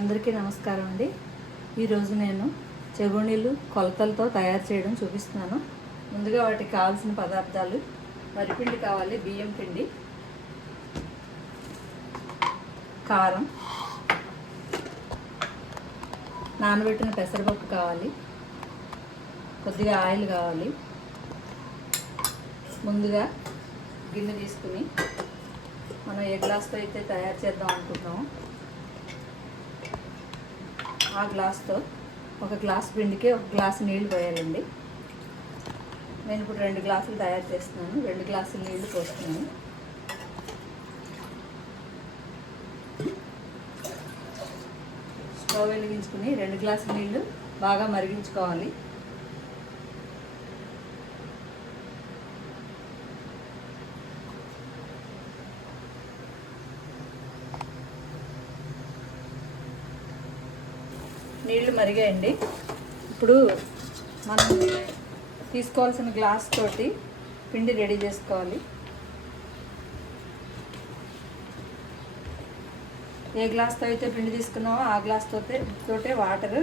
అందరికీ నమస్కారం అండి. ఈరోజు నేను చెగునీళ్ళు కొలతలతో తయారు చేయడం చూపిస్తున్నాను. ముందుగా వాటికి కావాల్సిన పదార్థాలు: వరిపిండి కావాలి, బియ్యం పిండి, కారం, నానబెట్టిన పెసరపప్పు కావాలి, కొద్దిగా ఆయిల్ కావాలి. ముందుగా గిన్నె తీసుకుని మనం ఏ గ్లాస్తో అయితే తయారు చేద్దాం అనుకుంటున్నామో ఆ గ్లాస్తో ఒక గ్లాస్ పిండికి ఒక గ్లాసు నీళ్లు పోయాలండి. నేను ఇప్పుడు 2 గ్లాసులు తయారు చేస్తున్నాను. 2 గ్లాసుల నీళ్లు పోస్తున్నాను. స్టవ్ వెలిగించుకుని 2 గ్లాసుల నీళ్లు బాగా మరిగించుకోవాలి. నీళ్లు మరిగాయండి. ఇప్పుడు మనం తీసుకోవాల్సిన గ్లాస్ తోటి పిండి రెడీ చేసుకోవాలి. ఏ గ్లాస్తో అయితే పిండి తీసుకున్నామో ఆ గ్లాస్ తోటే వాటర్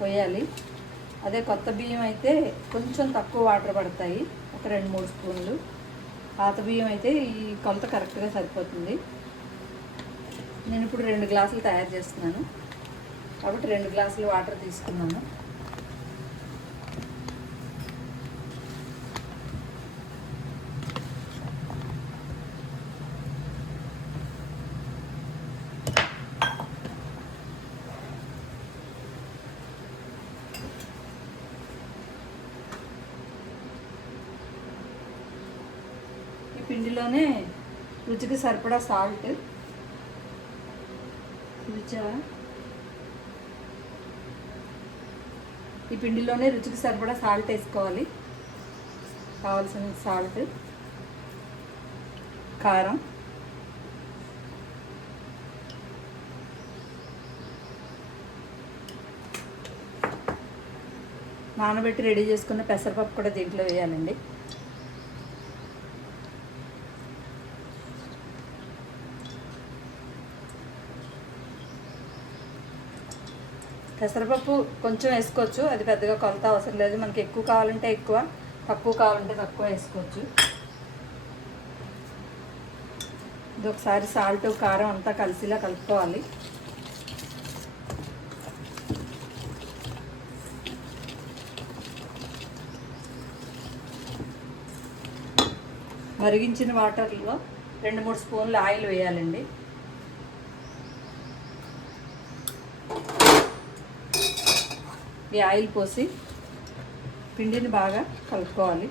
పోయాలి. అదే కొత్త బియ్యం అయితే కొంచెం తక్కువ వాటర్ పడతాయి, ఒక 2-3 స్పూన్లు. పాత బియ్యం అయితే ఈ కొలత కరెక్ట్గా సరిపోతుంది. నేను ఇప్పుడు 2 గ్లాసులు తయారు చేస్తున్నాను కాబట్టి 2 గ్లాసులు వాటర్ తీసుకున్నాను. ఈ పిండిలోనే రుచికి సరిపడా సాల్ట్, ఈ పిండిలోనే రుచికి సరిపడా సాల్ట్ వేసుకోవాలి. కావాల్సిన సాల్ట్, కారం, నానబెట్టి రెడీ చేసుకున్న పెసరపప్పు కూడా దీంట్లో వేయాలండి. పెసరపప్పు కొంచెం వేసుకోవచ్చు, అది పెద్దగా కొలత అవసరం లేదు. మనకి ఎక్కువ కావాలంటే ఎక్కువ, తక్కువ కావాలంటే తక్కువ వేసుకోవచ్చు. ఇది ఒకసారి సాల్ట్ కారం అంతా కలిసిలా కలుపుకోవాలి. మరిగించిన వాటర్లో 2-3 స్పూన్లు ఆయిల్ వేయాలండి. ఈ ఆయిల్ పోసి పిండిని బాగా కలుపుకోవాలి.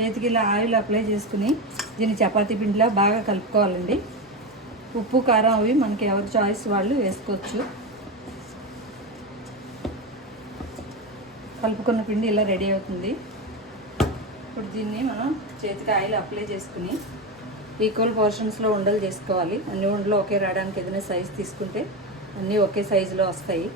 చేతికి ఇలా ఆయిల్ అప్లై చేసుకుని దీన్ని చపాతీ పిండిలా బాగా కలుపుకోవాలండి. ఉప్పు కారం అవి మనకి ఎవరి చాయిస్ వాళ్ళు వేసుకోవచ్చు. కలుపుకున్న పిండి ఇలా రెడీ అవుతుంది. ఇప్పుడు దీన్ని మనం చేతికి ఆయిల్ అప్లై చేసుకుని ఈక్వల్ పోర్షన్స్లో ఉండలు చేసుకోవాలి. అన్ని ఉండలు ఒకే రావడానికి ఏదైనా సైజు తీసుకుంటే అన్నీ ఒకే సైజులో వస్తాయి.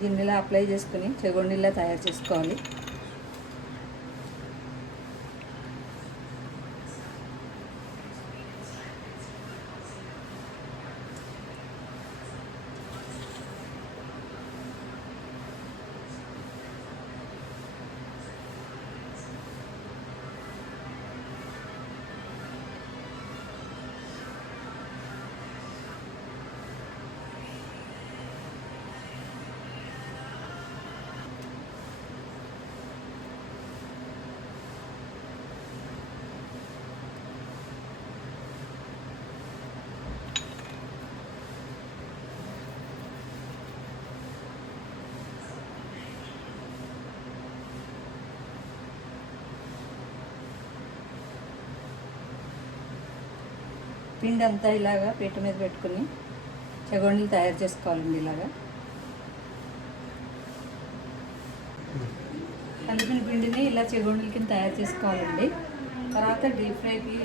దీన్ని ఇలా అప్లై చేసుకుని చెగునీళ్ళ తయారు చేసుకోవాలి. పిండి అంతా ఇలాగా పీట మీద పెట్టుకుని చెగోడీలు తయారు చేసుకోవాలండి. ఇలాగా కలిపిన పిండిని ఇలా చెగోడీల కింద తయారు చేసుకోవాలండి. తర్వాత డీప్ ఫ్రైకి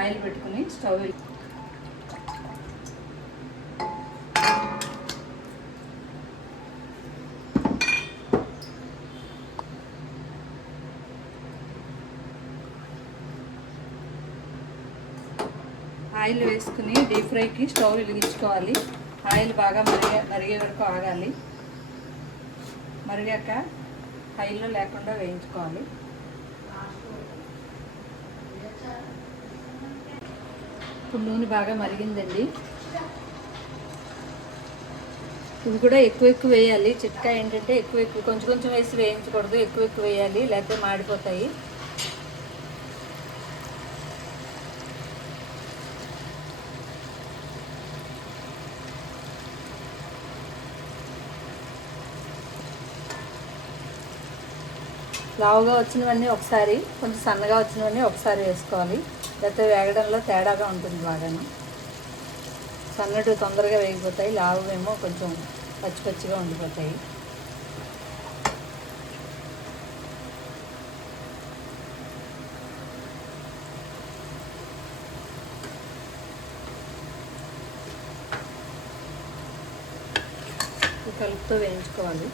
ఆయిల్ పెట్టుకుని స్టవ్ ఆయిల్ వేసుకుని డీప్ ఫ్రైకి స్టవ్ వెలిగించుకోవాలి. ఆయిల్ బాగా మరిగే వరకు ఆగాలి. మరిగాక హైలో లేకుండా వేయించుకోవాలి. ఇప్పుడు నూనె బాగా మరిగిందండి. ఇవి కూడా ఎక్కువ వేయాలి. చిట్కా ఏంటంటే ఎక్కువ కొంచెం వేసి వేయించకూడదు, ఎక్కువ వేయాలి, లేకపోతే మాడిపోతాయి. లావుగా వచ్చినవన్నీ ఒకసారి, కొంచెం సన్నగా వచ్చినవన్నీ ఒకసారి వేసుకోవాలి. లేకపోతే వేగడంలో తేడాగా ఉంటుంది. బాగాను సన్నటి తొందరగా వేగిపోతాయి, లావువేమో కొంచెం పచ్చిగా ఉండిపోతాయి. కలుపుతో వేయించుకోవాలి.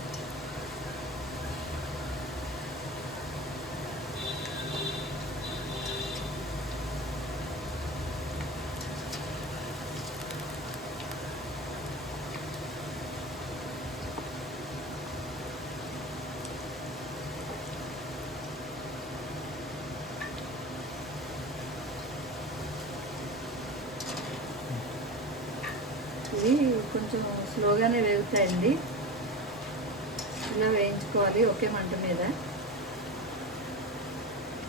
ఇది కొంచెం స్లోగానే వేగుతాయండి. ఇలా వేయించుకోవాలి ఒకే మంట మీద.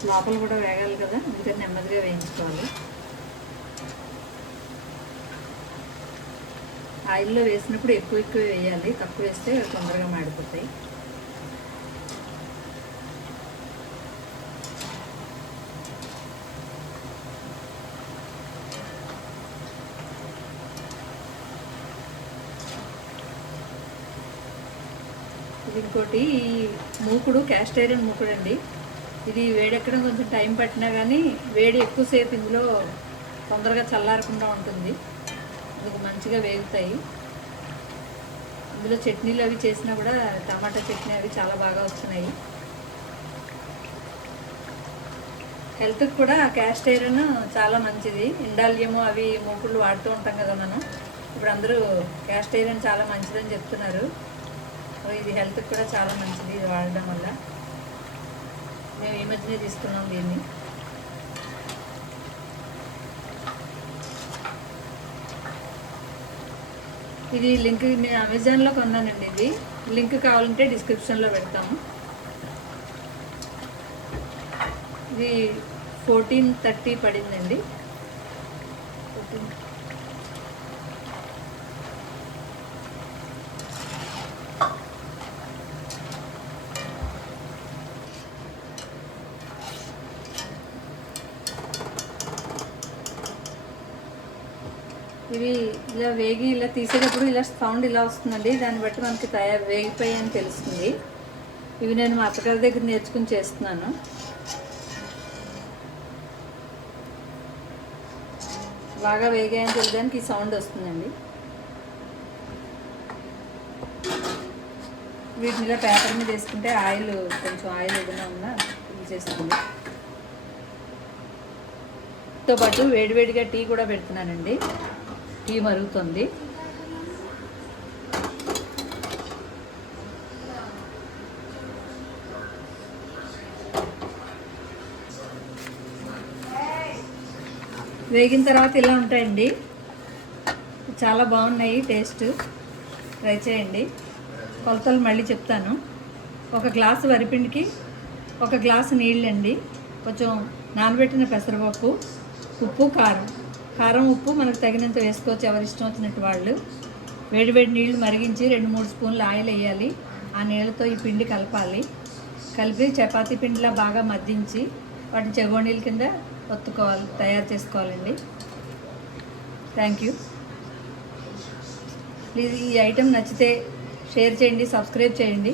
లోపల కూడా వేగాలి కదా, అందుకని నెమ్మదిగా వేయించుకోవాలి. ఆయిల్లో వేసినప్పుడు ఎక్కువ వేయాలి, తక్కువ వేస్తే తొందరగా మాడిపోతాయి. ఇంకోటి ఈ మూకుడు క్యాస్ట్ ఐరన్ మూకుడు అండి. ఇది వేడెక్కడం కొంచెం టైం పట్టినా కానీ వేడి ఎక్కువసేపు ఇందులో తొందరగా చల్లారకుండా ఉంటుంది. అందుకు మంచిగా వేగుతాయి. ఇందులో చట్నీలు అవి చేసినా కూడా టమాటా చట్నీ అవి చాలా బాగా వస్తున్నాయి. హెల్త్కి కూడా క్యాస్ట్ ఐరన్ చాలా మంచిది. ఇండాలియము అవి మూకుళ్ళు వాడుతూ ఉంటాం కదా మనం. ఇప్పుడు అందరూ క్యాస్ట్ ఐరన్ చాలా మంచిదని చెప్తున్నారు. ఇది హెల్త్కి కూడా చాలా మంచిది. ఇది వాడడం వల్ల మేము ఈ మధ్యనే తీసుకున్నాం దీన్ని. ఇది లింక్ నేను అమెజాన్లో కొన్నానండి. ఇది లింక్ కావాలంటే డిస్క్రిప్షన్లో పెడతాము. ఇది 1430 పడిందండి. ఇవి ఇలా వేగి ఇలా తీసేటప్పుడు ఇలా సౌండ్ ఇలా వస్తుందండి. దాన్ని బట్టి మనకి వేగిపోయాయని తెలుస్తుంది. ఇవి నేను మా అత్తగారి దగ్గర నేర్చుకుని చేస్తున్నాను. బాగా వేగాయని తెలియడానికి ఈ సౌండ్ వస్తుందండి. వీటిని ఇలా పేపర్ మీద వేసుకుంటే ఆయిల్ కొంచెం ఆయిల్ ఏదైనా ఉన్నా తీసేస్తుంది. తో పాటు వేడివేడిగా టీ కూడా పెడుతున్నానండి. టీ మరుగుతుంది. వేగిన తర్వాత ఇలా ఉంటాయండి. చాలా బాగున్నాయి, టేస్ట్. ట్రై చేయండి. కొలతలు మళ్ళీ చెప్తాను. 1 గ్లాసు వరిపిండికి 1 గ్లాసు నీళ్ళండి, కొంచెం నానబెట్టిన పెసరపప్పు, ఉప్పు, కారం ఉప్పు మనకు తగినంత వేసుకోవచ్చు, ఎవరి ఇష్టం వచ్చినట్టు వాళ్ళు. వేడివేడి నీళ్లు మరిగించి 2-3 స్పూన్లు ఆయిల్ వేయాలి. ఆ నీళ్ళతో ఈ పిండి కలపాలి. కలిపి చపాతీ పిండిలా బాగా మద్దించి వాటిని చెగోడీల కింద ఒత్తుకోవాలి, తయారు చేసుకోవాలండి. Thank you. ప్లీజ్ ఈ ఐటెం నచ్చితే షేర్ చేయండి, సబ్స్క్రైబ్ చేయండి.